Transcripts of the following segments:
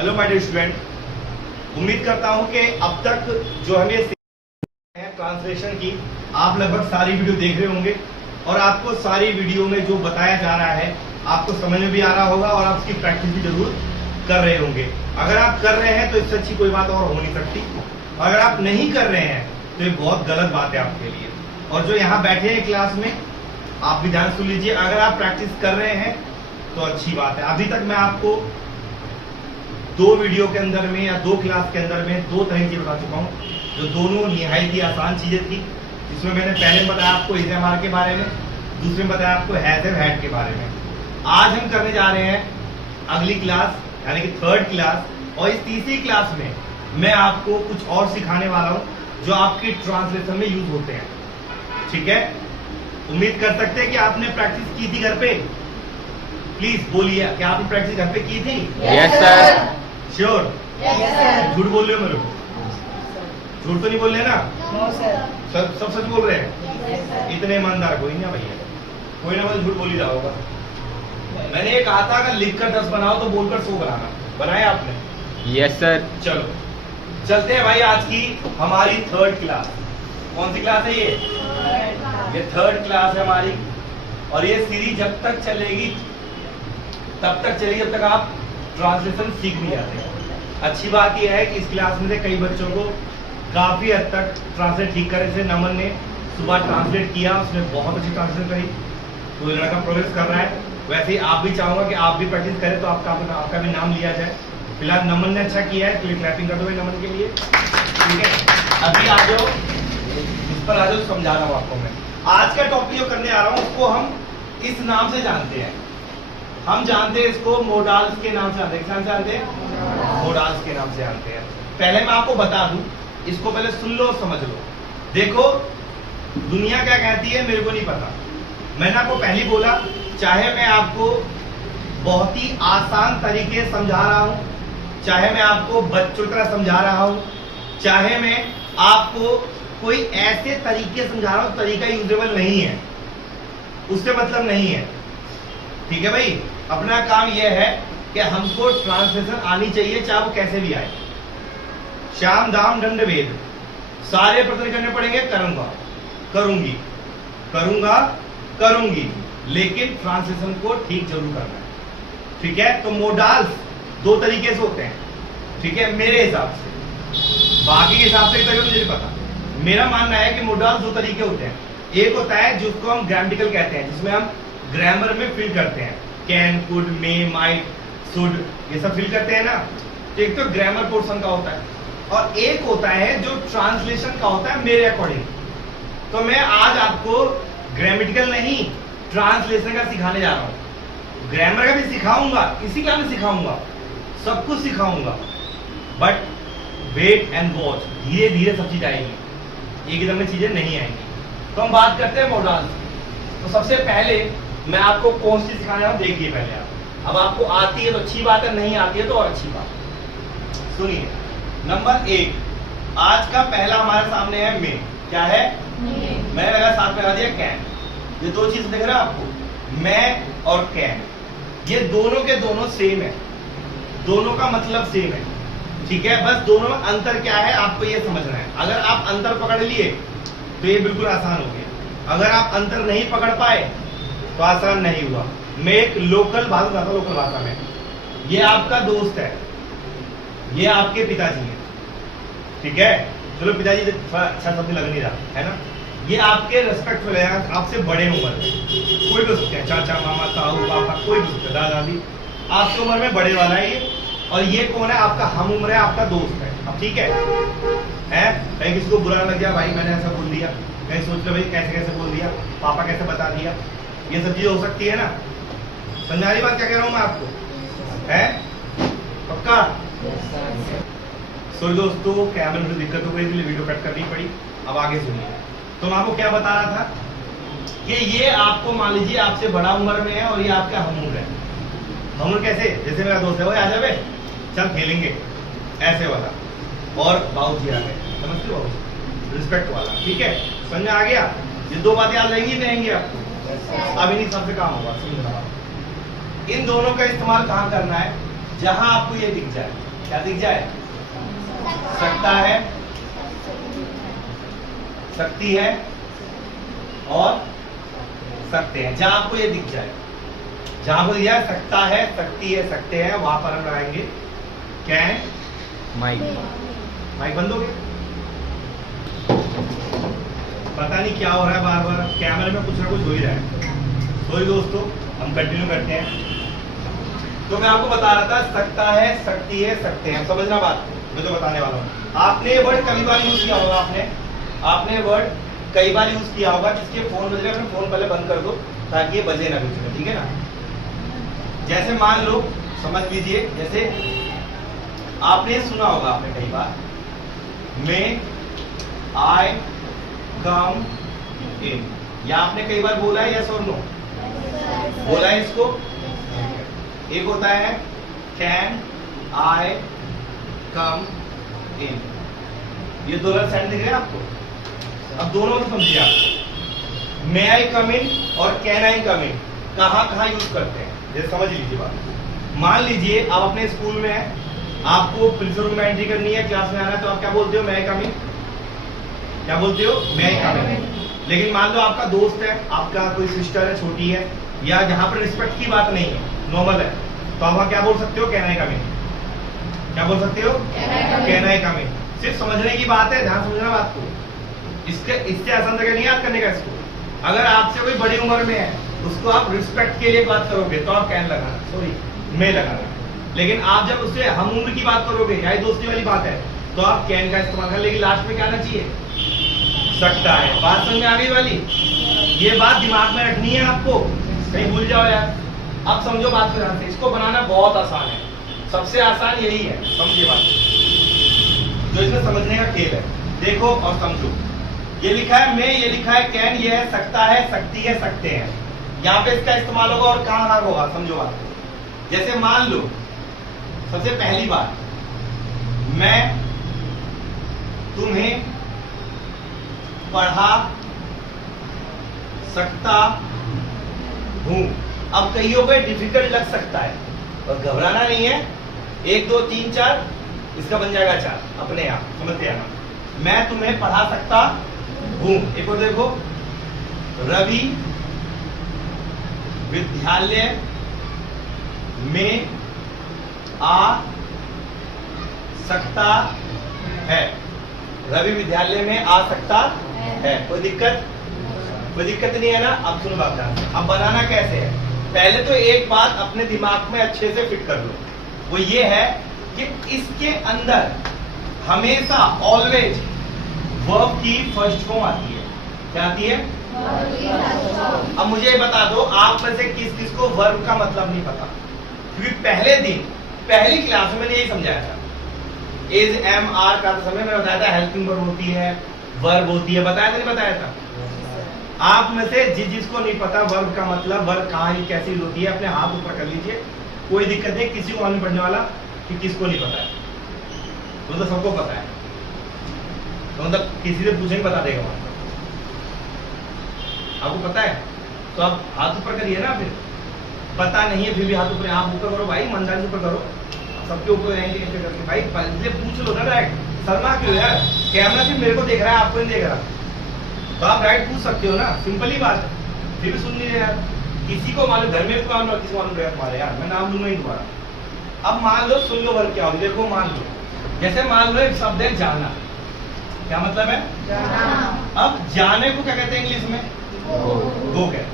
Hello my dear student, उम्मीद करता हूं कि अब तक जो हमें ट्रांसलेशन की आप लगभग सारी वीडियो देख रहे होंगे और आपको सारी वीडियो में जो बताया जा रहा है आपको समझ में भी आ रहा होगा और आप उसकी प्रैक्टिस भी जरूर कर रहे होंगे। अगर आप कर रहे हैं तो इससे अच्छी कोई बात और हो नहीं सकती। अगर आप नहीं कर रहे हैं तो ये बहुत गलत बात है आपके लिए। और जो यहाँ बैठे हैं क्लास में, आप भी ध्यान सुन लीजिए। अगर आप प्रैक्टिस कर रहे हैं तो अच्छी बात है। अभी तक मैं आपको 2 वीडियो के अंदर में या 2 क्लास के अंदर में 2 तरह की बता चुका हूँ, जो दोनों निहायत ही आसान चीजें थी। इसमें मैंने पहले बताया आपको इज़-एम-आर के बारे में, दूसरे में बताया आपको हैज एंड हैड के बारे में। आज हम करने जा रहे हैं अगली क्लास यानी कि 3rd क्लास, और इस तीसरी क्लास में मैं आपको कुछ और सिखाने वाला हूँ जो आपकी ट्रांसलेशन में यूज होते हैं। ठीक है, उम्मीद कर सकते हैं कि आपने प्रैक्टिस की थी घर पे। प्लीज बोलिए, क्या आपने प्रैक्टिस घर पे की थी? Yes sir. श्योर? झूठ बोल रहे हो मेरे को? झूठ तो नहीं बोल रहे ना? No sir. सब सच बोल रहे हैं? इतने ईमानदार कोई ना भैया, कोई ना कोई झूठ बोल ही रहा होगा। मैंने ये कहा था अगर लिखकर 10 बनाओ तो बोलकर 100 बनाना। बनाया आपने? Yes sir. चलो चलते हैं भाई आज की हमारी 3rd क्लास। कौन सी क्लास है ये? 3rd क्लास है हमारी, और ये सीरीज जब तक चलेगी तब तक चलेगी जब तक आप ट्रांसलेशन सीख नहीं जाते। अच्छी बात यह है कि इस क्लास में से कई बच्चों को काफी हद तक ट्रांसलेट ठीक करे। जैसे नमन ने सुबह ट्रांसलेट किया, उसने बहुत अच्छी ट्रांसलेट करी, तो लड़का प्रोग्रेस कर रहा है। वैसे ही आप भी चाहूंगा कि आप भी प्रैक्टिस करें तो आपका भी नाम लिया जाए। फिलहाल नमन ने अच्छा किया है तो ये क्लैपिंग कर दो नमन के लिए। ठीक है, अभी आ जाओ, इस पर आ जाओ, समझा रहा हूँ आपको मैं। आज का टॉपिक जो करने आ रहा हूँ उसको हम इस नाम से जानते हैं। हम जानते हैं इसको मोडाल्स के नाम से जानते हैं। क्या जानते हैं? मोडाल्स के नाम से जानते हैं। पहले मैं आपको बता दूं, इसको पहले सुन लो, समझ लो। देखो दुनिया क्या कहती है मेरे को नहीं पता। मैंने आपको पहले बोला, चाहे मैं आपको बहुत ही आसान तरीके से समझा रहा हूं, चाहे मैं आपको बच्चों की तरह समझा रहा हूं, चाहे मैं आपको कोई ऐसे तरीके समझा रहा हूं तरीका यूजेबल नहीं है, उससे मतलब नहीं है। ठीक है भाई, अपना काम यह है कि हमको ट्रांसलेशन आनी चाहिए, चाहे वो कैसे भी आए। श्याम दाम दंड भेद सारे प्रश्न करने पड़ेंगे। करूंगा, करूंगी, करूंगा, करूंगी, लेकिन ट्रांसलेशन को ठीक जरूर करना है। ठीक है, तो मोडाल्स 2 तरीके से होते हैं। ठीक है, मेरे हिसाब से, बाकी के हिसाब से मुझे नहीं पता। मेरा मानना है कि मोडाल्स 2 तरीके होते हैं। एक होता है जिसको हम ग्रामेटिकल कहते हैं, जिसमें हम ग्रामर में फिल करते हैं, can, could, may, might, should, ये सब फिल करते हैं ना। तो एक तो ग्रामर पोर्शन का होता है और एक होता है जो ट्रांसलेशन का होता है मेरे अकॉर्डिंग। तो मैं आज आपको ग्रामेटिकल नहीं, ट्रांसलेशन का सिखाने जा रहा हूं। ग्रामर का भी सिखाऊंगा, इसी का भी सिखाऊंगा, सब कुछ सिखाऊंगा, बट वेट एंड वॉच, धीरे धीरे सब चीज आएगी, एकदम में चीजें नहीं आएंगी। तो हम बात करते हैं मोडाल्स। तो सबसे पहले मैं आपको कौन सी सिखाने रहा हूं, देखिए पहले आप। अब आपको आती है तो अच्छी बात है, नहीं आती है तो और अच्छी बात। सुनिए, नंबर 1, आज का पहला हमारे सामने है मे। क्या है? मैंने लगा साथ में लगा दिया कैन। ये 2 चीज देख रहे हो आपको, मैं और कैन, ये दोनों के दोनों सेम है, दोनों का मतलब सेम है। ठीक है, बस दोनों में अंतर क्या है आपको ये समझना है। अगर आप अंतर पकड़ लिए तो ये बिल्कुल आसान हो गया। अगर आप अंतर नहीं पकड़ पाए तो आसान नहीं हुआ। मैं एक लोकल भाषा बताता हूं, लोकल भाषा में, ये आपका दोस्त है, ये आपके पिताजी है। ठीक है, चलो पिताजी थोड़ा अच्छा शब्द लग नहीं रहा है ना। ये आपके रेस्पेक्टफुल है, आपसे बड़े उम्र में, कोई भी हो सकते हैं, चाचा, मामा, ताऊ, पापा, कोई भी हो सकता है, दादा, दादी, आपकी उम्र में बड़े वाला है ये। और ये कौन है? आपका हम उम्र है, आपका दोस्त है। अब ठीक है, कहीं किसी को बुरा लग गया, भाई मैंने ऐसा बोल दिया, कहीं सोच लो भाई कैसे कैसे बोल दिया, पापा कैसे बता दिया, ये सब चीजें हो सकती है ना। समझ आ रही बात क्या कह रहा हूं मैं आपको? है पक्का? सो दोस्तों, कैमरे में दिक्कत हो गई इसलिए वीडियो कट करनी पड़ी। अब आगे सुनिए। तो मैं आपको क्या बता रहा था कि ये आपको मान लीजिए आपसे बड़ा उम्र में है और ये आपका हम उम्र है। हम उम्र कैसे? जैसे मेरा दोस्त है, वो आ जाए चल खेलेंगे, ऐसे वाला। और बाबूजी आ गए, समझते हो, रिस्पेक्ट वाला। ठीक है, समझ में आ गया? ये 2 बातें याद रहेंगी रहेंगी आपको। अब इन्हीं सबसे काम होगा। इन दोनों का इस्तेमाल कहाँ करना है? जहां आपको ये दिख जाए, क्या दिख जाए? सकता है, सकती है और सकते हैं। जहां आपको ये दिख जाए, जहां आपको दिख जाए सकता है, सकती है, सकते हैं, वहां पर हम लगाएंगे कैन। माइक। माइक बंद हो गया। पता नहीं क्या हो रहा है, बार बार कैमरे में कुछ ना कुछ हो ही रहा है। सॉरी दोस्तों, हम कंटिन्यू करते हैं। तो मैं आपको बता रहा था सकता है, सकती है, सकते हैं। समझना बात मैं जो बताने वाला हूँ। आपने ये वर्ड कई बार यूज किया होगा, आपने वर्ड कई बार यूज किया होगा। जिसके फोन बज रहे हैं अपने फोन पहले बंद कर दो ताकि ये बजे ना बीच में, ठीक है ना। जैसे मान लो, समझ लीजिए, जैसे आपने सुना होगा आपने कई बार, मैं आई कम इन, या आपने कई बार बोला है यस और नो, बोला है इसको। एक होता है कैन आई कम इन, ये दो सेंटेंस दिख रहे हैं आपको। अब दोनों में समझिए आप, मे आई कम इन और कैन आई कम इन कहाँ कहाँ यूज करते हैं, ये समझ लीजिए बात। मान लीजिए आप अपने स्कूल में हैं, आपको प्रिंसिपल रूम में एंट्री करनी है, क्लास में आना है, तो आप क्या बोलते हो? मे आई कम इन। क्या बोलते हो? मे आई कम इन। लेकिन मान लो आपका दोस्त है, आपका कोई सिस्टर है, छोटी है, या जहां पर रिस्पेक्ट की बात नहीं है, नॉर्मल है, तो आप क्या बोल सकते हो? कैन आई कम इन। क्या बोल सकते हो? कैन आई कम इन। सिर्फ समझने की बात है, ध्यान समझना बात को। इससे आसान तरीका नहीं याद करने का इसको। अगर आपसे कोई बड़ी उम्र में है, उसको आप रिस्पेक्ट के लिए बात करोगे तो आप कैन लगाना, सॉरी मे लगाना। लेकिन आप जब उससे हम उम्र की बात करोगे, या दोस्ती वाली बात है, तो आप कैन का इस्तेमाल कर। लेकिन लास्ट में क्या आना चाहिए? सकता है। बात समझ में आ गई वाली? ये बात दिमाग में रखनी है आपको, कहीं भूल जाओ यार। अब समझो बात को ध्यान से, इसको बनाना बहुत आसान है, सबसे आसान यही है। समझिए बात, जो इसमें समझने का खेल है। देखो और समझो, ये लिखा है मे, ये लिखा है कैन, ये है सकता है, सकती है, सकते हैं। यहाँ पे इसका इस्तेमाल होगा और कहाँ होगा, समझो बात को। जैसे मान लो, सबसे पहली बात, मैं तुम्हें पढ़ा सकता हूं। अब कईयों को डिफिकल्ट लग सकता है, और घबराना नहीं है। 1 2 3 4 इसका बन जाएगा 4 अपने आप, समझते आना। मैं तुम्हें पढ़ा सकता हूं। एक और देखो, रवि विद्यालय में आ सकता है। रवि विद्यालय में आ सकता है। कोई दिक्कत नहीं है ना। अब सुनो बात ध्यान से, अब बनाना कैसे है? पहले तो एक बात अपने दिमाग में अच्छे से फिट कर लो, वो ये है कि इसके अंदर हमेशा ऑलवेज वर्ब की फर्स्ट फॉर्म आती है। क्या आती है? अब मुझे बता दो, आप में से किस किस को वर्ब का मतलब नहीं पता? क्योंकि पहले दिन पहली क्लास में मैंने यही समझाया था। इज एम आर का समय मैंने बताया था, हेल्पिंग वर्ब होती है, वर्ब होती है, बताया था नहीं बताया था? आप में से जिसको नहीं पता वर्ब का मतलब, वर्ब कहाँ कैसी होती है, अपने हाथ ऊपर कर लीजिए, कोई दिक्कत नहीं। किसी को नहीं पढ़ने वाला कि किसको नहीं पता है, तो सबको पता है। तो मतलब किसी से पूछेंगे बता देगा वहां। आपको पता है तो आप हाथ ऊपर करिए ना। फिर पता नहीं है फिर भी हाथ ऊपर, आप ऊपर करो भाई, ईमानदारी से ऊपर करो। सबके ऊपर रहेंगे ऐसे करके भाई, पहले पूछ लो ना डायरेक्ट। शर्मा क्यों यार? कैमरा सिर्फ मेरे को देख रहा है, आपको नहीं देख रहा, तो आप राइट पूछ सकते हो ना, सिंपल ही बात है। फिर भी सुन लीजिए यार, किसी को मालूम, घर में मालूम, किसी को मालूम रहेगा तुम्हारे, यार मैं नाम लूंगा ही तुम्हारा। अब मान लो, सुन लो वर्ब क्या होगी। देखो मान लो, जैसे मान लो एक शब्द है जाना। क्या मतलब है? जाना। अब जाने को क्या कहते हैं इंग्लिश में? गो कहते हैं।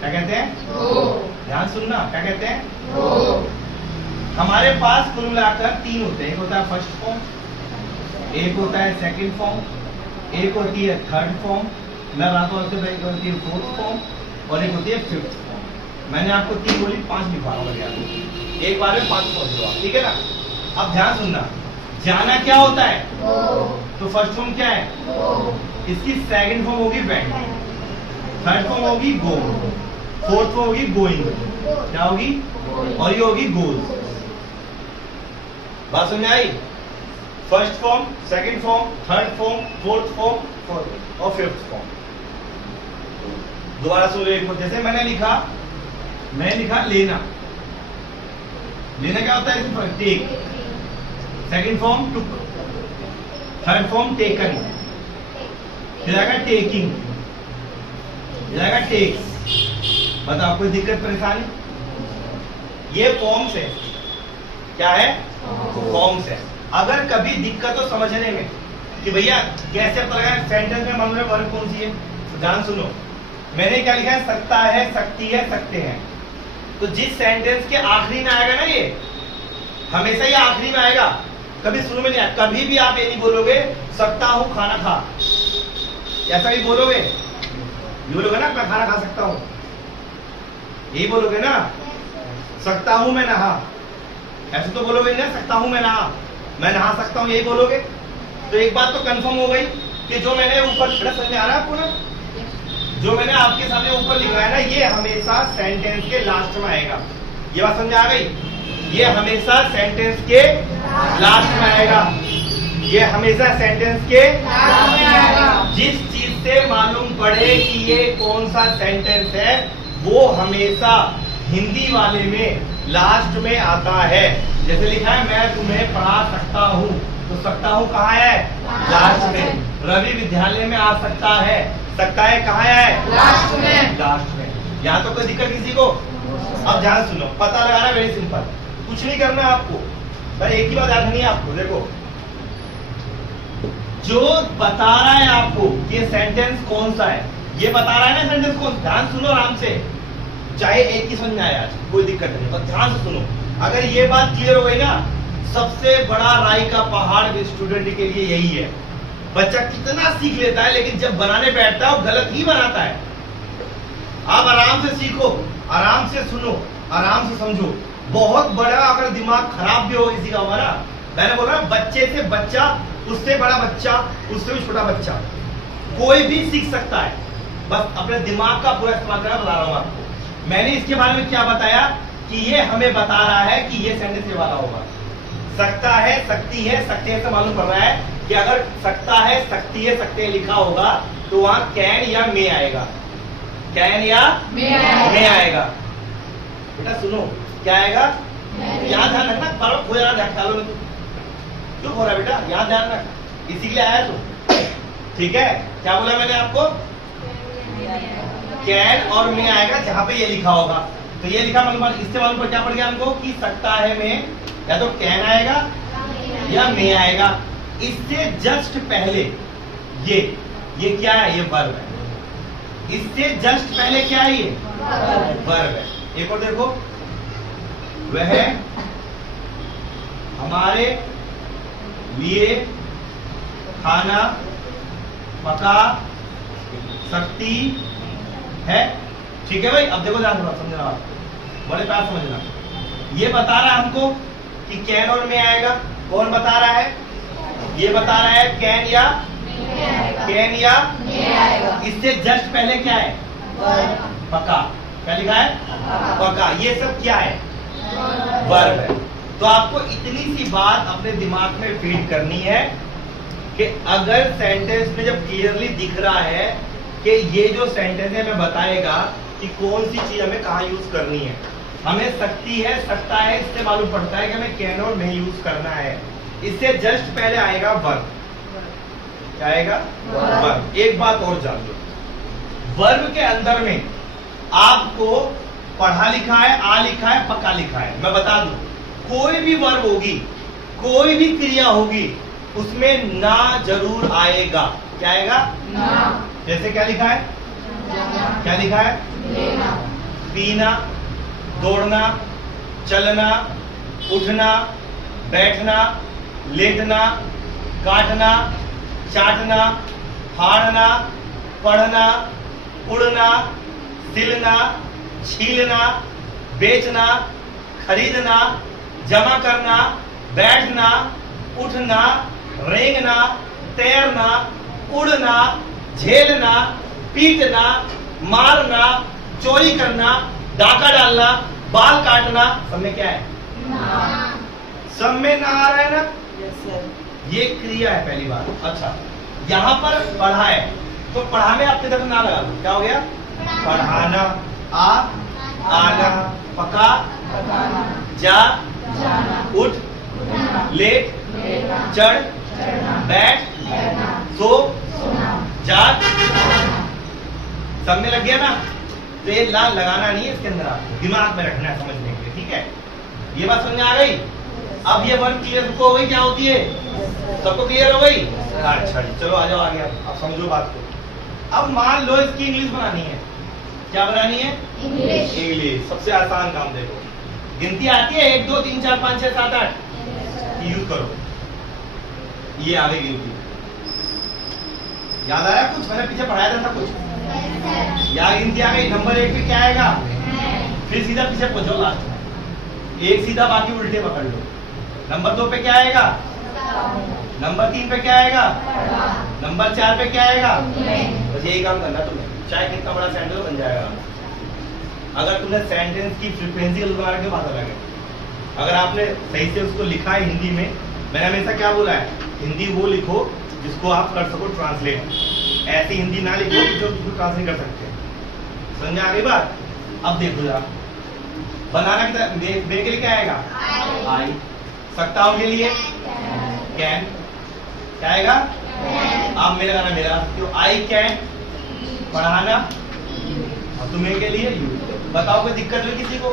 क्या कहते हैं? ध्यान सुनना, क्या कहते हैं? हमारे पास कुल मिलाकर 3 होते हैं। एक होता है फर्स्ट फॉर्म, एक होता है सेकंड फॉर्म, एक होती है थर्ड फॉर्म, मैं बात करते हैं, एक होती है फोर्थ फॉर्म, और एक होती है फिफ्थ फॉर्म। मैंने आपको 3 बोली, 5 लिखवा रहा हूँ, एक बार में 5 पहुंच दो आप, ठीक है ना। अब ध्यान सुनना, जाना क्या होता है? तो फर्स्ट फॉर्म क्या है? इसकी सेकंड फॉर्म होगी वेंट, थर्ड फॉर्म होगी गो, फोर्थ फॉर्म होगी गोइंग। क्या होगी? और ये होगी गोल्स। बात समझ आई? First form, second form, third form, fourth form और फिफ्थ फॉर्म। दोबारा सुन लो। जैसे मैंने लिखा लेना। लेना क्या होता है? टेक। सेकंड फॉर्म टुक, थर्ड फॉर्म टेकन, फिर आएगा टेकिंग, फिर आएगा टेक्स। बताओ कोई दिक्कत परेशानी? ये फॉर्म्स है। क्या है? फॉर्म्स है। अगर कभी दिक्कत हो समझने में कि भैया कैसे पता लगाएं सेंटेंस में मालूम है वर्ब कौन सी है, तो ध्यान सुनो। मैंने क्या लिखा है? सकता है, सकती है, सकते हैं। तो जिस सेंटेंस के आखिरी में आएगा ना, ये हमेशा ही आखिरी में आएगा, कभी शुरू में नहीं आएगा। कभी भी आप ये नहीं बोलोगे सकता हूं खाना खा, ऐसा ही बोलोगे? ये बोलोगे ना मैं खाना खा सकता हूं, यही बोलोगे ना? सकता हूं मैं नहा, ऐसे तो बोलोगे ना? सकता हूं मैं नहा सकता हूं, यही बोलोगे? तो एक बात तो कंफर्म हो गई कि जो मैंने ऊपर समझ में आ रहा है आपको ना, जो मैंने आपके सामने ऊपर लिखा है ना, ये हमेशा सेंटेंस के लास्ट में आएगा। ये बात समझ आ गई? ये हमेशा सेंटेंस के लास्ट में आएगा। ये हमेशा सेंटेंस के लास्ट में आएगा। जिस चीज से मालूम पड़े कि ये कौन सा सेंटेंस है, वो हमेशा हिंदी वाले में लास्ट में आता है। जैसे लिखा है मैं तुम्हें पढ़ा सकता हूँ, तो सकता हूँ कहाँ है? लास्ट में। रवि विद्यालय में आ सकता है, सकता है कहाँ है? लास्ट में। लास्ट में। यहाँ तो कोई दिक्कत किसी को? अब ध्यान सुनो, पता लगाना वेरी सिंपल, कुछ नहीं करना आपको, पर एक ही बात याद नहीं है आपको। देखो, जो बता रहा है आपको ये सेंटेंस कौन सा है, ये बता रहा है ना सेंटेंस कौन, ध्यान सुनो आराम से, चाहे एक ही समझ में आए आज, कोई दिक्कत नहीं, पर ध्यान से सुनो। अगर ये बात क्लियर हो गई ना, सबसे बड़ा राई का पहाड़ भी स्टूडेंट के लिए यही है। बच्चा कितना सीख लेता है, लेकिन जब बनाने बैठता है वो गलत ही बनाता है। आप आराम से सीखो, आराम से सुनो, आराम से समझो। बहुत बड़ा अगर दिमाग खराब भी हो किसी का हमारा, मैंने बोला बच्चे से बच्चा, उससे बड़ा बच्चा, उससे भी छोटा बच्चा, कोई भी सीख सकता है। बस अपने दिमाग का पूरा इस्तेमाल करना बता रहा हूँ आपको। मैंने इसके बारे में क्या बताया कि ये हमें बता रहा है कि ये सेंटेंस ये वाला होगा। सकता है, सकती है, सकते हैं से मालूम पड़ रहा है कि अगर सकता है, सकती है, सकते हैं लिखा होगा तो वहां कैन या मे आएगा, कैन या मे आएगा। बेटा सुनो, क्या आएगा? यहाँ ध्यान रखना, बार खो जा रहा ख्यालों में, क्यों हो रहा है बेटा? यहाँ ध्यान रख, इसी के लिए आया तू, ठीक है? क्या बोला मैंने आपको? कैन और मे आएगा जहां पे ये लिखा होगा। तो ये लिखा मालूम, इससे मालूम पर क्या पड़ गया हमको कि सकता है में या तो कैन आएगा या मे आएगा। इससे जस्ट पहले ये क्या है? ये वर्ब है। इससे जस्ट पहले क्या है? ये वर्ब है। एक और देखो, वह हमारे लिए खाना पका सकती है। ठीक है भाई? अब देखो ध्यान समझना, आप बड़े प्यार समझना। ये बता रहा है हमको कि कैन और में आएगा। कौन बता रहा है? ये बता रहा है कैन या इससे जस्ट पहले क्या है? पका। क्या लिखा है? पका। ये सब क्या है? वर्ब है। तो आपको इतनी सी बात अपने दिमाग में फीड करनी है कि अगर सेंटेंस में जब क्लियरली दिख रहा है कि ये जो सेंटेंस है हमें बताएगा कि कौन सी चीज हमें कहाँ यूज करनी है। हमें सकती है, सकता है, इससे मालूम पड़ता है कि हमें कैन और मे यूज करना है। इससे जस्ट पहले आएगा वर्ब। क्या आएगा? वर्ब। एक बात और जान लो, वर्ब के अंदर में आपको पढ़ा लिखा है, आ लिखा है, पका लिखा है। मैं बता दूं, कोई भी वर्ब होगी, कोई भी क्रिया होगी, उसमें ना जरूर आएगा। क्या आएगा? ना। जैसे क्या लिखा है? क्या लिखा है? लेना, पीना, दौड़ना, चलना, उठना, बैठना, लेटना, काटना, चाटना, फाड़ना, पढ़ना, उड़ना, सिलना, छीलना, बेचना, खरीदना, जमा करना, बैठना, उठना, रेंगना, तैरना, उड़ना, झेलना, पीटना, मारना, चोरी करना, डाका डालना, बाल काटना। सब में क्या है? ना। सब में ना आ रहा है ना? Yes sir. ये क्रिया है पहली बात। अच्छा, यहाँ पर पढ़ा है तो पढ़ा में आपके तरफ ना लगा दो। क्या हो गया? पढ़ाना, आ, आना, पका, जा, उठ, लेट, चढ़, बैठ, सो, जाग, सब में लग गया ना। तो ये लाल लगाना नहीं है इसके अंदर, आपको दिमाग में रखना है समझने के लिए, ठीक है। ये बात समझ में आ गई। अब ये वर्ड क्लियर हो गई, क्या होती है, सबको क्लियर हो गई। अच्छा जी, चलो आ जाओ आगे, अब समझो बात को। अब मान लो इसकी इंग्लिश बनानी है। क्या बनानी है, इंग्लिश। सबसे आसान काम देखो, गिनती आती है 1 2 3 4 5 6 7 8, यूज करो। ये आ गई गिनती, याद आ रहा है कुछ, मैंने पीछे पढ़ाया था कुछ, यहाँ गिनती आ गई। नंबर 1 पे क्या आएगा, फिर सीधा पीछे पहुंचो लास्ट में, एक सीधा बाकी उल्टे पकड़ लो। नंबर 2 पे क्या आएगा, नंबर 3 पे क्या आएगा, नंबर 4 पे क्या आएगा। बस यही काम करना तुम्हें, चाहे कितना बड़ा सेंटेंस बन जाएगा। अगर तुमने सेंटेंस की फ्रीक्वेंसी बना के बात अलग है, अगर आपने सही से उसको लिखा है हिंदी में, मैंने हमेशा क्या बोला है, हिंदी वो लिखो जिसको आप कर सको ट्रांसलेट, ऐसी हिंदी ना लिखो जो ट्रांसलेट कर सकते हैं। समझ आ गई बात। अब देखो जरा, बनाना कितना, मेरे के लिए क्या आएगा, आई। सकता हूं के लिए कैन, क्या आएगा, आप मेरा गाना मेरा, क्यों, आई कैन पढ़ाना, और तुम्हें के लिए यू। बताओ कोई दिक्कत हुई किसी को।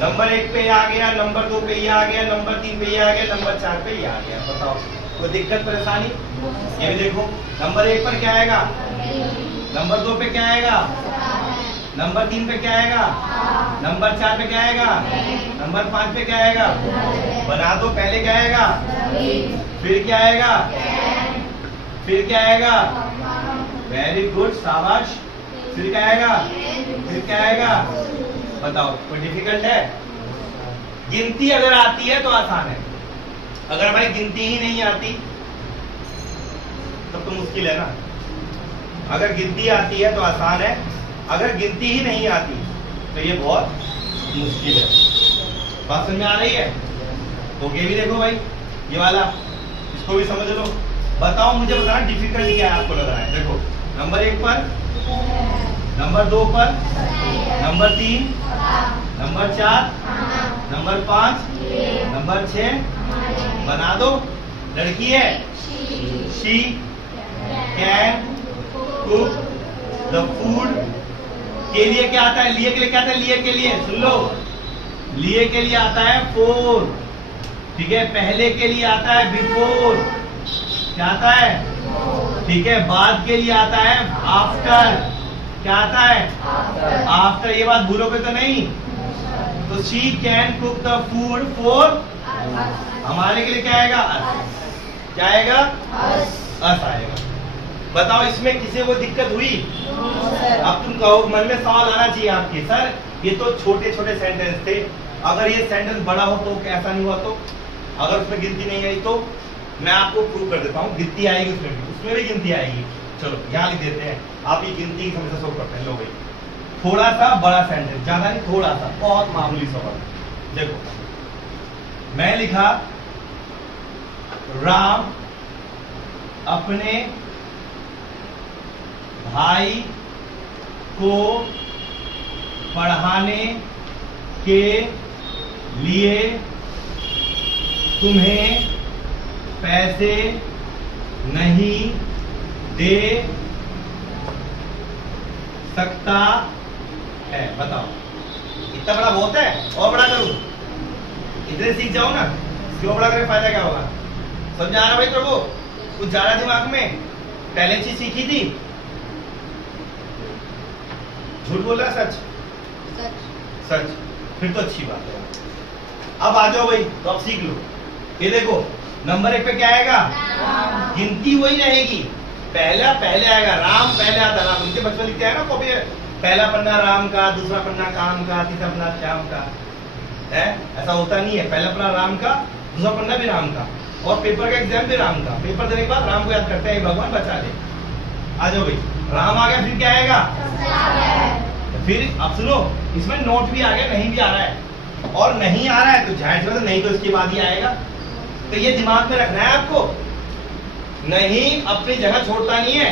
नंबर 1 पे ये आ गया, नंबर 2 पे ये आ गया, नंबर 3 पे ये आ गया, नंबर 4 पे ये आ गया। बताओ कोई दिक्कत परेशानी। ये भी देखो, नंबर 1 पर क्या आएगा, नंबर 2 पे क्या आएगा, नंबर 3 पे क्या आएगा, नंबर 4 पे क्या आएगा, नंबर 5 पे क्या आएगा। बना दो, पहले क्या आएगा, फिर क्या आएगा, फिर क्या आएगा, वेरी गुड, शाबाश। फिर क्या आएगा, फिर क्या आएगा, बताओ कोई डिफिकल्ट है। गिनती अगर आती है तो आसान है, अगर भाई गिनती ही नहीं आती तब तो मुश्किल है ना। अगर गिनती आती है तो आसान है, अगर गिनती ही नहीं आती तो ये बहुत मुश्किल है। बात समझ में आ रही है। तो ये भी देखो भाई, ये वाला, इसको भी समझ लो। बताओ मुझे, बताना डिफिकल्ट क्या है आपको लग रहा है। देखो, नंबर 1 पर, नंबर 2 पर, नंबर 3, नंबर 4, नंबर 5, नंबर 6, बना दो। लड़की है, she can cook the food. के लिए क्या आता है, लिए के लिए क्या आता है, लिए के लिए सुन लो, लिए के लिए आता है 4, ठीक है। पहले के लिए आता है बिफोर, क्या आता है, ठीक है। बाद के लिए आता है आफ्टर, क्या आता है, आफ्टर। ये बात भूलोगे तो नहीं। तो she can cook the food for, हमारे के लिए क्या आएगा, क्या आएगा, अस आएगा। बताओ इसमें किसी को दिक्कत हुई। अब तुम कहो, मन में सवाल आना चाहिए आपके, सर ये तो छोटे छोटे सेंटेंस थे, अगर ये सेंटेंस बड़ा हो तो ऐसा नहीं हुआ, तो अगर उसमें गिनती नहीं आई तो मैं आपको प्रूव कर देता हूँ, गिनती आएगी उसमें भी गिनती आएगी। चलो यहाँ लिख देते हैं, आप ये गिनती की समस्या सोल्व करते हैं। लो भाई, थोड़ा सा बड़ा सेंटेंस, ज्यादा नहीं, थोड़ा सा, बहुत मामूली सवाल। देखो मैं लिखा, राम अपने भाई को पढ़ाने के लिए तुम्हें पैसे नहीं दे सकता है। बताओ, इतना बड़ा बहुत है, और बड़ा करूं, इतने सीख जाओ ना, क्यों बड़ा करके फायदा क्या होगा। समझ आ रहा भाई प्रभु, कुछ ज्यादा दिमाग में, पहले चीज सीखी थी, झूठ बोल रहा, सच सच, फिर तो अच्छी बात है। अब आ जाओ भाई, तो अब सीख लो। ये देखो, नंबर 1 पे क्या आएगा, गिनती वही रहेगी, पहला पहले आएगा, राम पहले आता है। राम उनके बच्चे लिखते हैं ना कॉपी, पहला पन्ना राम का, दूसरा पन्ना काम का, तीसरा पन्ना श्याम का, है ऐसा होता नहीं है। पहला पन्ना राम का, दूसरा पन्ना भी राम का, और पेपर का एग्जाम भी राम का। पेपर देने के बाद राम को याद करते हैं, भगवान बचा ले। आ जाओ भाई, राम आ गया, फिर क्या आएगा, फिर अब सुनो, इसमें नोट भी आ गया, नहीं भी आ रहा है, और नहीं आ रहा है तो जाहिर सी नहीं, तो इसके बाद ही आएगा। तो ये दिमाग में रखना है आपको, नहीं अपनी जगह छोड़ता नहीं है।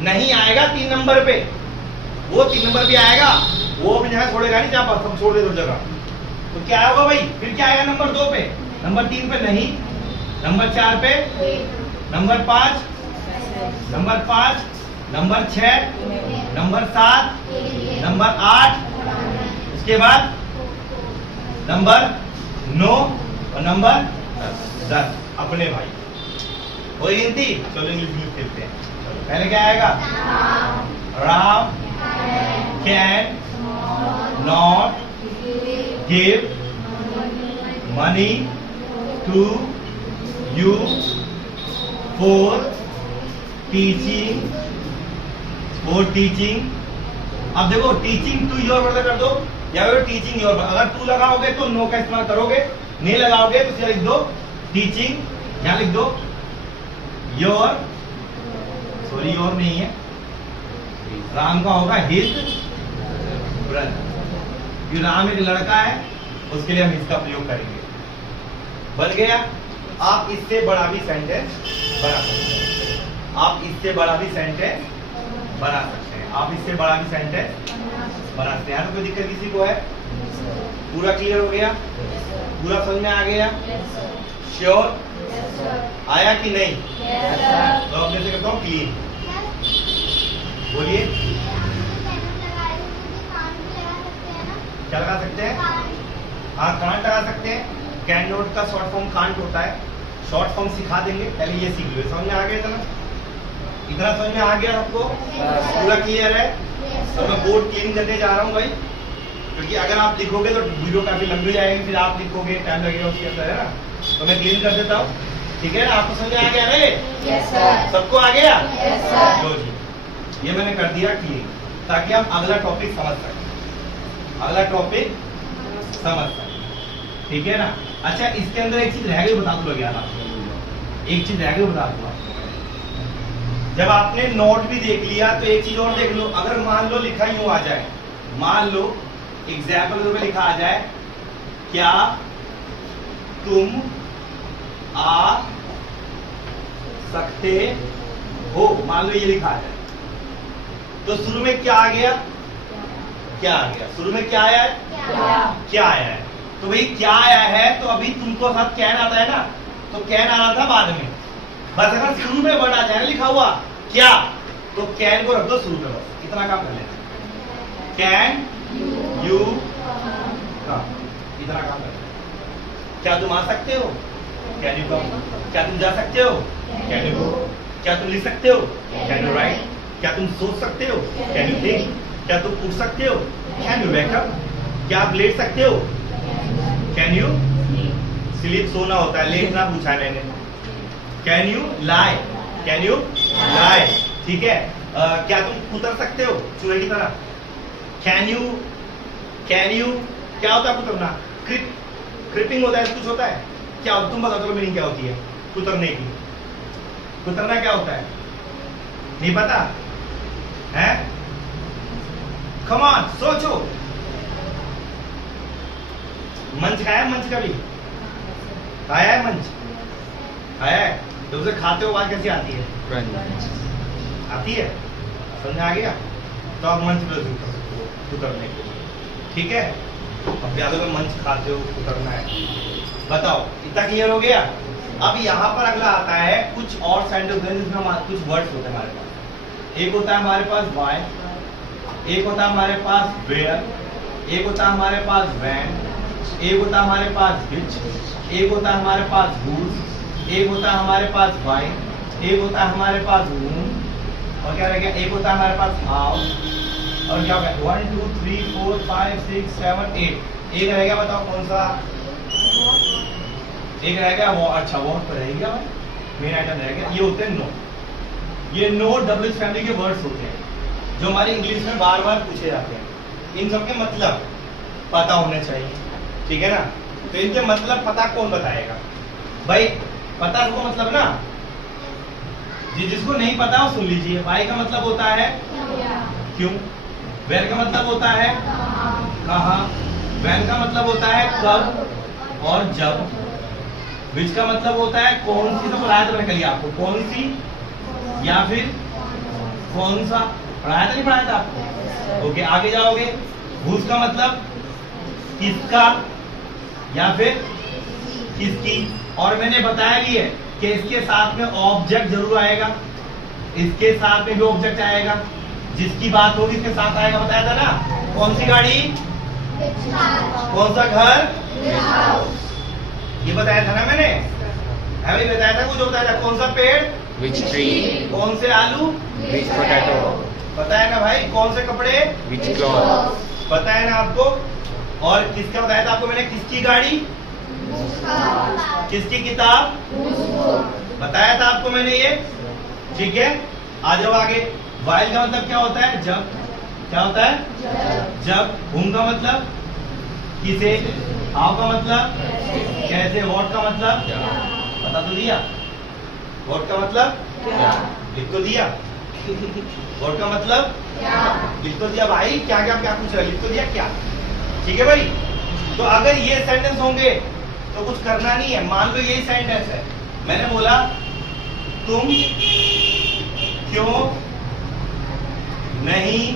नहीं आएगा 3 नंबर पे, वो 3 नंबर पे आएगा, वो अपनी जगह छोड़ेगा नहीं, जहां पर छोड़ दे दो जगह। तो क्या होगा भाई, फिर क्या आएगा नंबर 2 पे, नंबर 3 पे नहीं, नंबर 4 पे, number 5, number 5, number 6, number 7, number 8, उसके बाद नंबर 9 और नंबर 10। अपने भाई कोई गिनती। चलो इंग्लिश में खेलते हैं। पहले क्या आएगा? Ram can not give money to you for teaching. अब देखो टीचिंग टू योर मतलब कर दो या फिर टीचिंग योर। अगर टू लगाओगे तो नो का इस्तेमाल करोगे, नहीं लगाओगे तो सीधा लिख दो टीचिंग। यहां लिख दो योर, सॉरी योर नहीं है, राम का होगा हिज ब्रदर। राम एक लड़का है, उसके लिए हम इसका प्रयोग करेंगे। बन गया। आप इससे बड़ा भी सेंटेंस बना सकते हैं। आप इससे बड़ा भी सेंटेंस बना सकते हैं। आप इससे बड़ा भी सेंटेंस बना सकते हैं। तो कोई दिक्कत किसी को है? पूरा क्लियर हो गया? पूरा समझ में आ गया? श्योर? आया कि नहीं? तो अपने से करता हूँ क्लीन। बोलिए क्या लगा सकते हैं? हाँ कांट लगा सकते हैं। कैन नोट का शॉर्ट फॉर्म कांट होता है। शॉर्ट फॉर्म सिखा देंगे, पहले ये सीख लो। समझ में आ गया? इतना समझ में आ गया आपको? पूरा क्लियर है? तो मैं बोर्ड क्लीन करने जा रहा हूँ भाई, क्योंकि अगर आप लिखोगे तो वीडियो काफी लंबी जाएगी, फिर आप लिखोगे टाइम लगेगा उसके अंदर, है ना। तो मैं क्लीन कर देता हूँ, ठीक है ना? आपको समझ में आ गया? रे सबको आ गया? लो जी, ये मैंने कर दिया क्लीन, ताकि हम अगला टॉपिक समझ सकें। अगला टॉपिक समझ सकें, ठीक है ना। अच्छा, इसके अंदर एक चीज रह गई, बता दो यार आपको। एक चीज रह गई, बता दो। जब आपने नोट भी देख लिया तो एक चीज और देख लो। अगर मान लो लिखा यूं आ जाए, मान लो एग्जाम्पल में लिखा आ जाए, क्या तुम आ सकते हो, मान लो ये लिखा आ जाए, तो शुरू में क्या आ गया? क्या आ गया? शुरू में क्या आया है? क्या आया है? तो भाई क्या आया है, तो अभी तुमको साथ कैन आता है ना, तो कैन आ रहा था बाद में। बस अगर शुरू में वर्ड आ जाए लिखा हुआ क्या, तो कैन को रख दो शुरू में, बस इतना काम कर लेना। कैन यू, इतना काम कर लेना। क्या तुम आ सकते हो? Can you come? क्या तुम जा सकते हो? Can you go? क्या तुम लिख सकते हो? Can you right? क्या तुम सोच सकते हो? Can you think? क्या तुम उठ सकते हो? Can you wake up? क्या आप लेट सकते हो? Can you sleep? सोना होता है, लेटना पूछा है मैंने। Can you lie? Can you lie? ठीक है। क्या तुम कुतर सकते हो चूहे की तरह? कैन यू क्या होता है कुतरना? क्रिपिंग होता है, कुछ होता है क्या? तुम बता दो मीनिंग क्या होती है कुतरने की? कुतरना क्या होता है? नहीं पता है? कम ऑन, सोचो। मंच खाया? मंच कभी खाया है? मंच खाया है? तो उसे खाते हो आवाज कैसी आती है? आती है? समझ आ गया? तो आप मंच पे उतरने के लिए, ठीक है। अब याद में मंच खाते हो, उतरना है। बताओ, इतना क्लियर हो गया? अब यहाँ पर अगला आता है कुछ और सेंटेंस जिसमें कुछ वर्ड्स होते हैं हमारे पास। एक होता है हमारे पास वाई, एक होता है हमारे पास वेयर, एक होता है हमारे पास वैन, एक होता है हमारे पास विच, एक होता है हमारे पास whose, एक होता है हमारे पास why, एक होता है हमारे पास whom, और क्या रह गया? एक होता है हमारे पास how, और क्या हो गया? 1 2 3 4 5 6 7 8। एक रह गया, बताओ कौन सा? एक रह गया वो। अच्छा, वो तो रह गया भाई, मेन आइटम रह गया। ये होते हैं नो। ये नो डब्ल्यूएच फैमिली के वर्ड्स होते हैं जो हमारी इंग्लिश में बार बार पूछे जाते हैं। इन सब के मतलब पता होने चाहिए, ठीक है ना। तो इनके मतलब पता कौन बताएगा भाई? पता सबको मतलब ना, जिसको नहीं पता वो सुन लीजिए। वाई का मतलब होता है क्यों, वेयर का मतलब होता है कहाँ, वैन का मतलब होता है कब और जब, विच का मतलब होता है कौन सी। तो पढ़ाया था मैंने कल आपको, कौन सी या फिर कौन सा, पढ़ाया था नहीं पढ़ाया था आपको? ओके, आगे जाओगे। हुज का मतलब किसका या फिर किसकी, और मैंने बताया भी है कि इसके साथ में ऑब्जेक्ट जरूर आएगा, इसके साथ में भी ऑब्जेक्ट आएगा, जिसकी बात होगी इसके साथ आएगा। बताया था ना, कौन सी गाड़ी, कौन सा घर, ये बताया था ना मैंने, है भाई, बताया था, कुछ बताया था, कौन सा पेड़, Which tree? कौन से आलू, Which potato? बताया ना भाई, कौन से कपड़े, Which cloth? बताया ना आपको। और किसका बताया था आपको मैंने, किसकी गाड़ी, किसकी किताब, बताया था आपको मैंने ये। ठीक है, आ जाओ आगे। वाइल का मतलब क्या होता है, जब। क्या होता है, जब। हुम का मतलब किसे, हाउ का मतलब कैसे, व्हाट का मतलब बता तो दिया, व्हाट का मतलब लिख तो दिया, व्हाट का मतलब लिख तो दिया भाई, क्या क्या क्या पूछ रहा है, लिख तो दिया क्या। ठीक है भाई, तो अगर ये सेंटेंस होंगे तो कुछ करना नहीं है। मान लो यही सेंटेंस है, मैंने बोला तुम क्यों नहीं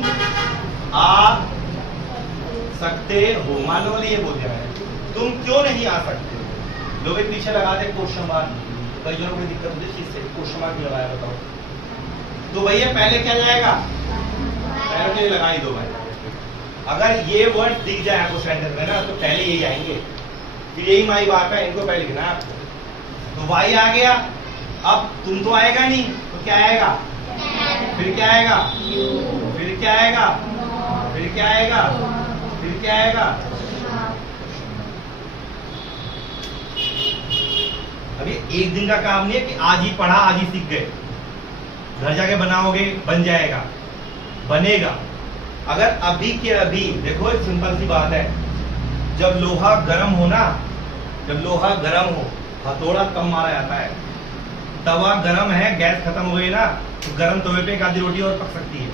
आ सकते हो, मान लो ये बोल दिया मैंने, तुम क्यों नहीं आ सकते हो। लोग एक पीछे लगा दे क्वेश्चन मार्क, कई जनों को दिक्कत होती है चीज से, क्वेश्चन मार्क लगाया, बताओ। तो भैया पहले क्या जाएगा, पहले तो ये लगा ही दो भाई। अगर ये वर्ड दिख जाए आपको सेंटेंस में ना, तो पहले यही आएंगे, फिर यही माई बाप है, इनको पहले लिखना है आपको। तो वाई आ गया, अब तुम तो आएगा नहीं, तो क्या आएगा, फिर क्या आएगा, फिर क्या आएगा, फिर क्या आएगा, फिर क्या आएगा। अभी एक दिन का काम नहीं है कि आज ही पढ़ा आज ही सीख गए, घर जाके बनाओगे बन जाएगा, बनेगा। अगर अभी के अभी देखो, एक सिंपल सी बात है, जब लोहा गर्म हो ना, जब लोहा गर्म हो, हथौड़ा कम मारा जाता है। तवा गर्म है, गैस खत्म हो गई ना, तो गर्म तवे पे एक आधी रोटी और पक सकती है,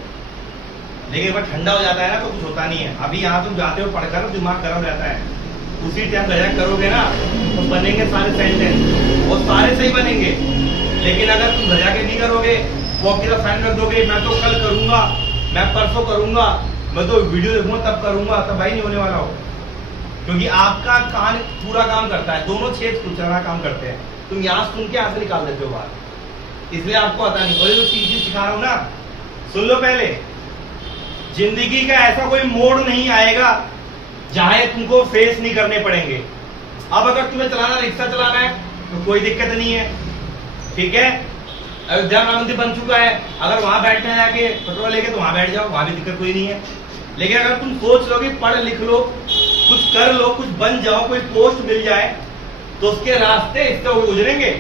लेकिन एक बार ठंडा हो जाता है ना, तो कुछ होता नहीं है। अभी यहाँ तुम जाते हो पढ़कर, दिमाग गर्म रहता है, उसी टाइम घर करोगे ना, तो बनेंगे सारे सेंटेंस, वो सारे सही बनेंगे। लेकिन अगर तुम घर जाके नहीं करोगे, वो अपनी तरफ साइन रख दोगे, मैं तो कल करूंगा, मैं परसों करूंगा, मैं तो वीडियो देखूंगा तब करूंगा, तब भाई नहीं होने वाला हो। क्योंकि आपका कान पूरा काम करता है, दोनों क्षेत्र कुछ काम करते हैं। तुम यहाँ सुन के यहाँ से निकाल देते हो बात, इसलिए आपको आता नहीं। और ये जो चीज सिखा रहा हूं ना, सुन लो पहले। जिंदगी का ऐसा कोई मोड़ नहीं आएगा जहां तुमको फेस नहीं करने पड़ेंगे। अब अगर तुम्हें चलाना, रिक्शा चलाना है तो कोई दिक्कत नहीं है, ठीक है, अयोध्या राम मंदिर बन चुका है, अगर वहां बैठना है जाके पेट्रोल लेके तो वहां बैठ जाओ, वहां भी दिक्कत कोई नहीं है। लेकिन अगर तुम सोच लो कि पढ़ लिख लो, कुछ कर लो, कुछ बन जाओ, कोई पोस्ट मिल जाए, तो उसके रास्ते इससे गुजरेंगे,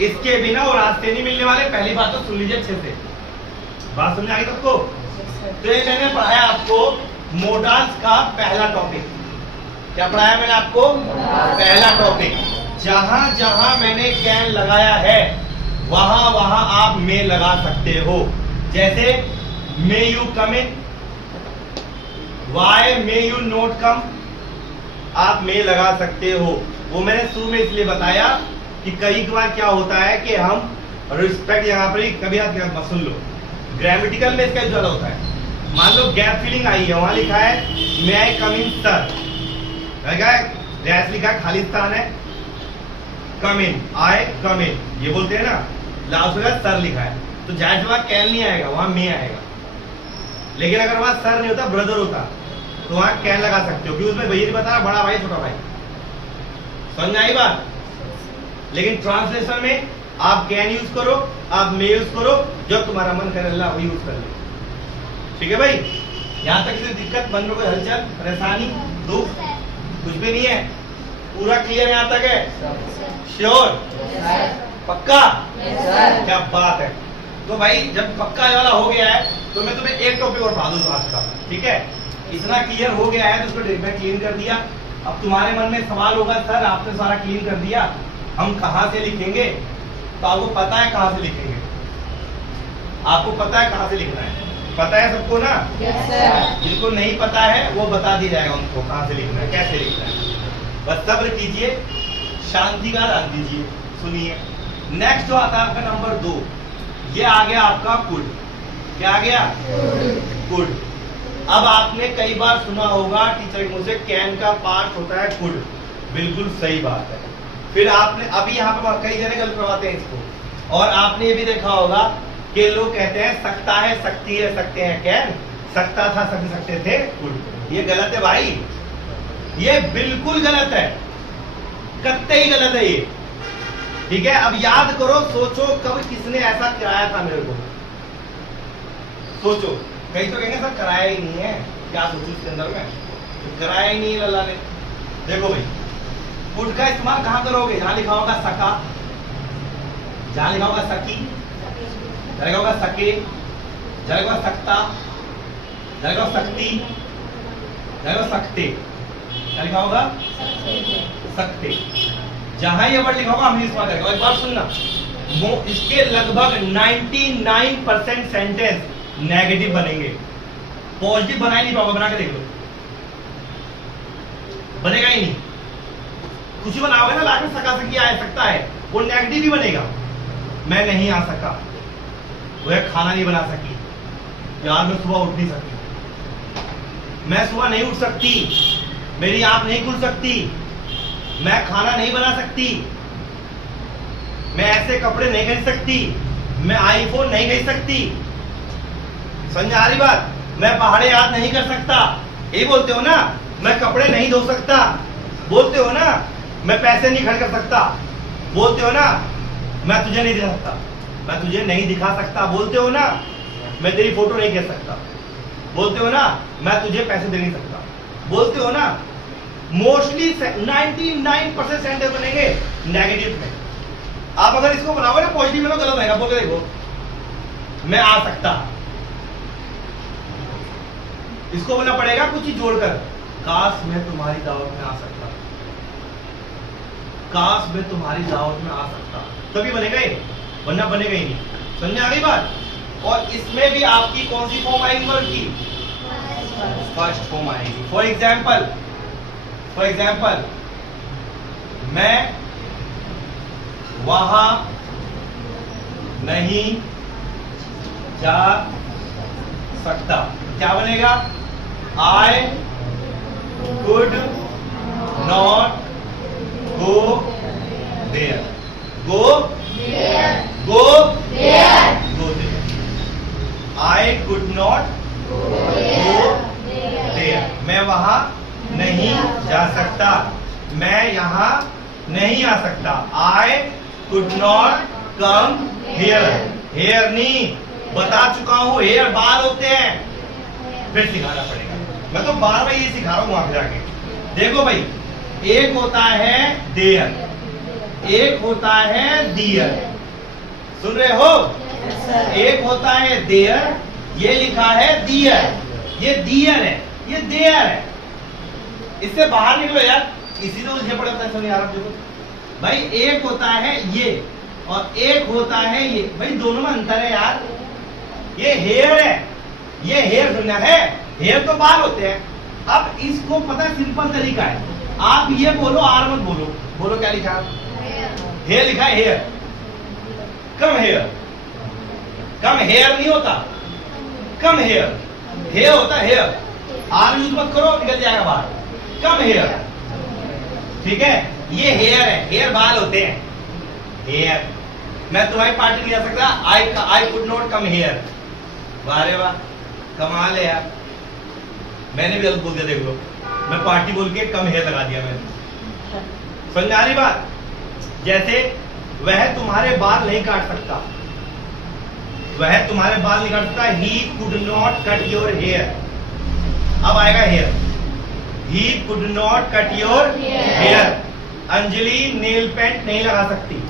इसके बिना वो रास्ते नहीं मिलने वाले। पहली बात तो सुन लीजिए अच्छे से, बात समझ आई सबको। तो ये मैंने पढ़ाया आपको मोडाल्स का पहला टॉपिक। क्या पढ़ाया मैंने आपको, पहला टॉपिक। जहां जहां मैंने कैन लगाया है वहां वहां आप मे लगा सकते हो। जैसे may you come in, why may you not come, आप मे लगा सकते हो। वो मैंने शुरू में इसलिए बताया कि कई बार क्या होता है कि हम रिस्पेक्ट यहाँ पर ही कभी आप सुन लो, ग्रामेटिकल में इसका ज्यादा होता है। मान लो गैप फीलिंग आई है, वहां लिखा है मे आई कम इन सर, गैस लिखा है, खालिस्तान है, कम इन, आई कम इन, ये बोलते हैं ना, लास्ट में सर लिखा है, तो जाहिर वहां कैन नहीं आएगा, वहां मे आएगा। लेकिन अगर वहां सर नहीं होता, ब्रदर होता, तो वहां कैन लगा सकते हो, क्योंकि उसमें भैया नहीं बता बड़ा भाई छोटा भाई, समझ आई बात। लेकिन ट्रांसलेशन में आप कैन यूज करो, आप मे यूज करो, जब तुम्हारा मन करे अल्लाह वही यूज कर ले, ठीक है भाई। यहाँ तक से दिक्कत, मन में कोई हलचल, परेशानी, दुख कुछ भी नहीं है, पूरा क्लियर यहाँ तक है, श्योर, पक्का, क्या बात है। तो भाई जब पक्का वाला हो गया है तो मैं तुम्हें एक टॉपिक और पढ़ा दूं आज का, ठीक है। इतना क्लियर हो गया है तो उसको मैं क्लीन कर दिया। अब तुम्हारे मन में सवाल होगा, सर आपने सारा क्लीन कर दिया, हम कहाँ से लिखेंगे? तो आपको पता है कहाँ से लिखेंगे, आपको पता है कहाँ से लिखना है, पता है सबको ना? Yes sir. जिनको नहीं पता है वो बता दिया जाएगा उनको कहाँ से लिखना है, कैसे लिखना है। बस सब्र कीजिए, शांति का दान दीजिए, सुनिए। नेक्स्ट जो आता है आपका नंबर 2, ये आ गया आपका कुड। क्या आ गया? कुड। अब आपने कई बार सुना होगा टीचर के मुंह से कैन का पार्ट होता है कुड, बिल्कुल सही बात है। फिर आपने अभी यहाँ पे कई जने गलत करवाते हैं इसको, और आपने ये भी देखा होगा कि लोग कहते हैं सकता है, सकती है, सकते हैं, कैन सकता था, सकते थे, कुड। ये गलत है भाई, ये बिल्कुल गलत है, कत्ते ही गलत है ये। ठीक है, अब याद करो, सोचो कब किसने ऐसा कराया था मेरे को, सोचो। कई तो कहेंगे सर कराया ही नहीं है, क्या सोचो इसके अंदर में, तो कराया ही नहीं है लल्ला ने। देखो भाई, कुड का इस्तेमाल कहां करोगे? जहां लिखा होगा सका, जहां लिखा होगा सकी, जहां लिखा होगा सके, जहां लिखा होगा सकता, जहां लिखा होगा सकती, जहां लिखा होगा सकते, क्या लिखा होगा? सकते। जहां ये वर्ड लिखा होगा हम इस्तेमाल करेंगे। और एक बात सुनना, इसके लगभग 99% सेंटेंस नेगेटिव बनेंगे, पॉजिटिव बना ही नहीं पाओगे। बना के देख लो, बनेगा ही नहीं। कुछ ही बनाओगे ना, लास्ट में सका सकी आ सकता है, वो नेगेटिव ही बनेगा। मैं नहीं आ सका, वह खाना नहीं बना सकी, यार मैं सुबह उठ नहीं सकती, मैं सुबह नहीं उठ सकती, मेरी आंख नहीं खुल सकती, मैं खाना नहीं बना सकती, मैं ऐसे कपड़े नहीं खरीद सकती, मैं आईफोन नहीं खरीद सकती। समझ आ रही बात? मैं पहाड़े याद नहीं कर सकता, ये बोलते हो ना। मैं कपड़े नहीं धो सकता, बोलते हो ना। मैं पैसे नहीं खर्च कर सकता, बोलते हो ना। मैं तुझे नहीं दिखा सकता, मैं तुझे नहीं दिखा सकता, बोलते हो ना। मैं तेरी फोटो नहीं खींच सकता, बोलते हो ना। मैं तुझे पैसे दे नहीं सकता, बोलते हो ना। मोस्टली 99% सेंटेंस बनेंगे नेगेटिव में। आप अगर इसको बनाओगे ना पॉजिटिव में तो गलत आएगा। बोल के देखो, मैं आ सकता, इसको बोलना पड़ेगा कुछ ही जोड़कर, काश मैं तुम्हारी दावत में आ सकता, काश मैं तुम्हारी दावत में आ सकता, तभी बनेगा ये, वरना बनेगा ही नहीं। समझ आ गई बात? और इसमें भी आपकी कौन सी फॉर्म आएगी वर्ड की? फर्स्ट फॉर्म आएगी। फॉर एग्जाम्पल, मैं वहां नहीं जा सकता, क्या बनेगा? I could not go there. Go there. Go there. Go there. I could not go there. मैं वहां नहीं जा सकता, मैं यहाँ नहीं आ सकता। I could not come here. Here नहीं, बता चुका हूँ, here बाल होते हैं, फिर सिखाना पड़ेगा। मैं तो बार बार ये सिखा रहा हूँ वहां पे जाके। देखो भाई, एक होता है देयर, एक होता है दियर, सुन रहे हो? एक होता है देयर, ये लिखा है दियर, ये दियर है, ये देयर है। इससे बाहर निकलो यार, इसी तो उलझे पड़े होता है। यार देखो भाई, एक होता है ये और एक होता है ये, भाई दोनों में अंतर है यार। ये हेयर है, ये हेयर सुनना है, हेयर तो बाल होते हैं। अब इसको पता है, सिंपल तरीका है, आप ये बोलो, आर मत बोलो। बोलो क्या लिखा है? हेयर लिखा है, hair. Come hair, come hair नहीं होता, कम हेयर, हेयर होता है हेयर। आर यूज मत करो, निकल जाएगा बाहर। कम हेयर, ठीक है? ये हेयर है, हेयर बाल होते हैं, हेयर। मैं तुम्हारी पार्टी नहीं जा सकता, I could not come here. वाह रे वाह, कमाल है यार। मैंने भी गलत बोल दिया, देख लो, मैं पार्टी बोल के कम हेयर लगा दिया मैंने। समझ आ रही बात? जैसे वह तुम्हारे बाल नहीं काट सकता, वह तुम्हारे बाल नहीं काट सकता। He could not cut your hair. अब आएगा hair, he could not cut your hair. Anjali nail paint नहीं लगा सकती,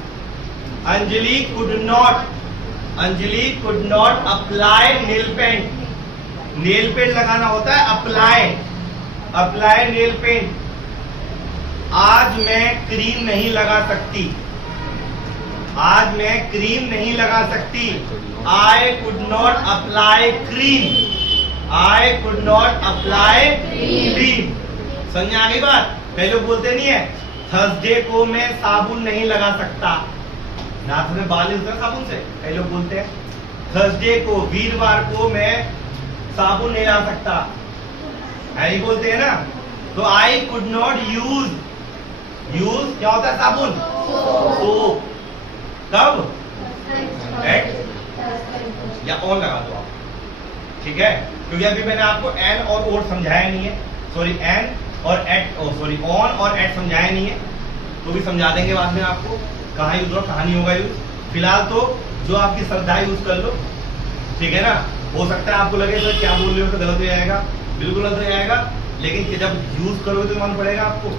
Anjali could not apply nail paint. Nail paint लगाना होता है अप्लाई नेल पेंट। आज मैं क्रीम नहीं लगा सकती, आज मैं क्रीम नहीं लगा सकती। I could not apply cream, I could not apply cream. समझ आ गई बात? कई लोग बोलते नहीं है, थर्सडे को मैं साबुन नहीं लगा सकता, नाथ में बाल नहीं होता साबुन से। कई लोग बोलते हैं थर्सडे को, वीरवार को मैं साबुन नहीं ला सकता, ऐसे बोलते हैं ना। तो आई कुड नॉट यूज क्या होता है? साबुन। सो कब? एट या ऑन लगा दो आप, ठीक है, क्योंकि अभी मैंने आपको एन और ओट समझाया नहीं है, सॉरी एन और एट, सॉरी ऑन और एट समझाया नहीं है, तो भी समझा देंगे बाद में आपको कहाँ यूज होगा कहाँ नहीं होगा यूज। फिलहाल तो जो आपकी श्रद्धा यूज कर लो, ठीक है ना। हो सकता है आपको लगे सर क्या बोल रहे हो तो गलत हो जाएगा, बिल्कुल गलत हो जाएगा, लेकिन जब यूज करोगे तो मालूम पड़ेगा आपको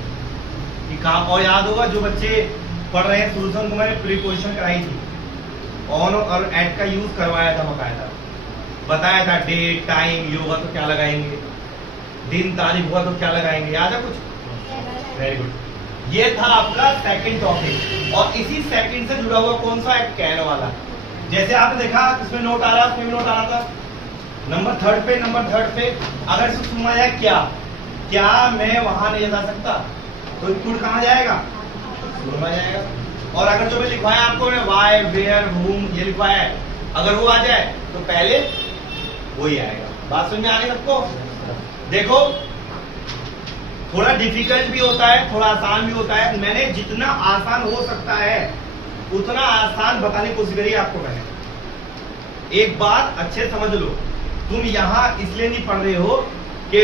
कि कहाँ। और याद होगा जो बच्चे पढ़ रहे हैं शुरू से उनको मैंने प्रीपोजिशन कराई थी, ऑन और एट का यूज करवाया था, बकायदा बताया था। डेट टाइम ये होगा तो क्या लगाएंगे, दिन तारीख हुआ तो क्या लगाएंगे, याद है कुछ? Very good. ये था आपका सेकंड टॉपिक, और इसी सेकंड से जुड़ा हुआ कौन सा है? कैन वाला। जैसे आपने देखा इसमें नोट आ रहा है, उसमें भी नोट आ रहा था नंबर थर्ड पे अगर इसको सुना जाए क्या मैं वहां नहीं जा सकता, तो इंक्लूड कहाँ जाएगा? सुना जाएगा। और अगर जो मैं लिखवाया आपको वाई वेयर हुम ये लिखवाया है, अगर वो आ जाए तो पहले वही आएगा। बात समझ में आ रही है सबको? देखो थोड़ा डिफिकल्ट भी होता है, थोड़ा आसान भी होता है। मैंने जितना आसान हो सकता है उतना आसान बताने की कोशिश करी है आपको मैंने। एक बात अच्छे समझ लो, तुम यहाँ इसलिए नहीं पढ़ रहे हो कि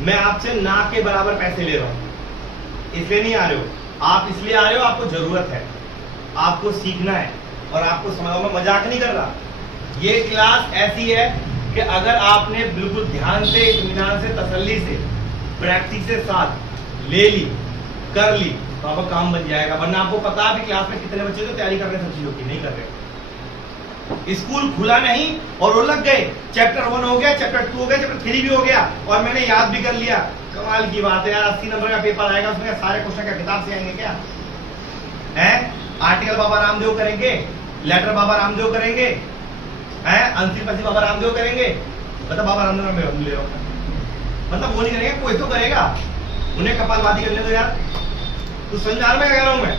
मैं आपसे ना के बराबर पैसे ले रहा हूं, इसलिए नहीं आ रहे हो आप, इसलिए आ रहे हो आपको जरूरत है, आपको सीखना है और आपको समझाओ। मैं मजाक नहीं कर रहा। ये क्लास ऐसी है कि अगर आपने बिल्कुल ध्यान से, इत्मीनान से, तसल्ली से, प्रैक्टिस के साथ ले ली, कर ली, तो आपका काम बन जाएगा। वरना आपको पता है क्लास में कितने बच्चे तो तैयारी कर रहे हैं सब चीजों की, नहीं कर रहे। स्कूल खुला नहीं और वो लग गए, चैप्टर 1 हो गया, चैप्टर 2 हो गया, चैप्टर 3 भी हो गया, और मैंने याद भी कर लिया। कमाल की बात है यार, 80 नंबर का पेपर आएगा, उसमें सारे क्वेश्चन क्या किताब से आएंगे क्या? हैं? आर्टिकल बाबा रामदेव करेंगे, लेटर बाबा रामदेव करेंगे, हैं? अंतिम पति बाबा रामदेव करेंगे, मतलब बाबा रामदेव में ले लो, मतलब वो नहीं करेंगे, कोई तो करेगा, उन्हें कपालवादी करने दो यार। तो संचार में कह रहा हूं मैं,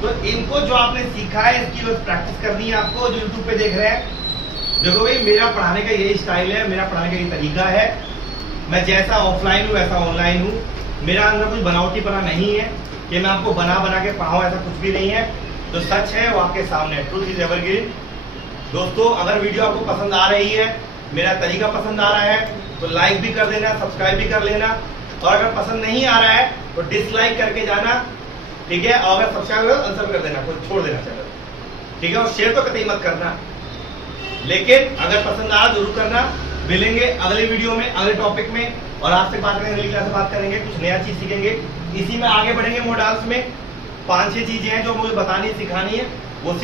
तो इनको जो आपने सीखा है इसकी बस प्रैक्टिस करनी है आपको। जो यूट्यूब पे देख रहे हैं, देखो भाई मेरा पढ़ाने का यही स्टाइल है, मेरा पढ़ाने का यही तरीका है। मैं जैसा ऑफलाइन हूँ वैसा ऑनलाइन हूँ। मेरा अंदर कुछ बनावटीपना नहीं है कि मैं आपको बना के पढ़ाऊँ, ऐसा कुछ भी नहीं है। जो सच है वो आपके सामने है, ट्रूथ इज एवरग्रीन। दोस्तों अगर वीडियो आपको पसंद आ रही है, मेरा तरीका पसंद आ रहा है, तो लाइक भी कर देना, सब्सक्राइब भी कर लेना, और अगर पसंद नहीं आ रहा है तो डिसलाइक करके जाना, ठीक है। और अगर सब्सक्राइब करो अनसब कर देना, कोई छोड़ देना चैनल, ठीक है। और शेयर तो कतई मत करना, लेकिन अगर पसंद आया जरूर करना। मिलेंगे अगले वीडियो में, अगले टॉपिक में, और आपसे बात करेंगे, अगली क्लास से बात करेंगे, कुछ नया चीज सीखेंगे, इसी में आगे बढ़ेंगे। मोडाल्स में 5-6 चीजें हैं जो मुझे बतानी सिखानी है, वो सीख